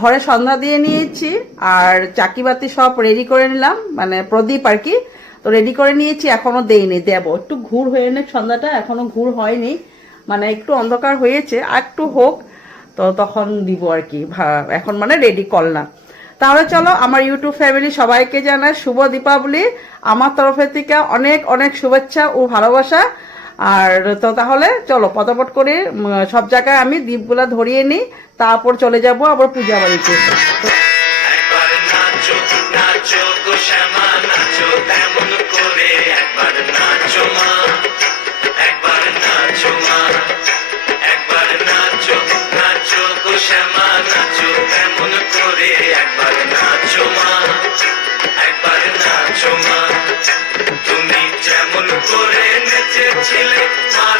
ঘরে সন্ধ্যা দিয়ে নিয়েছি, আর চাকিবাতি সব রেডি করে নিলাম, মানে প্রদীপ আর কি। তো রেডি করে নিয়েছি, এখনো দেইনি, দেবো। একটু ঘুর হয়ে নে, সন্ধ্যাটা এখনো ঘুর হয়নি, মানে একটু অন্ধকার হয়েছে, আর একটু হোক, তো তখন দিব আর কি। এখন মানে রেডি করলাম। তাহলে চলো, আমার ইউটিউব ফ্যামিলি সবাইকে জানাই শুভ দীপাবলি। আমার তরফের থেকে অনেক অনেক শুভেচ্ছা ও ভালোবাসা। আর তো তাহলে চলো, পটাপট করে সব জায়গায় আমি দীপগুলা ধরিয়ে নিই, তারপর চলে যাব আবার পূজা বাড়িতে। তুমি যেমন করে নেচেছিলে মা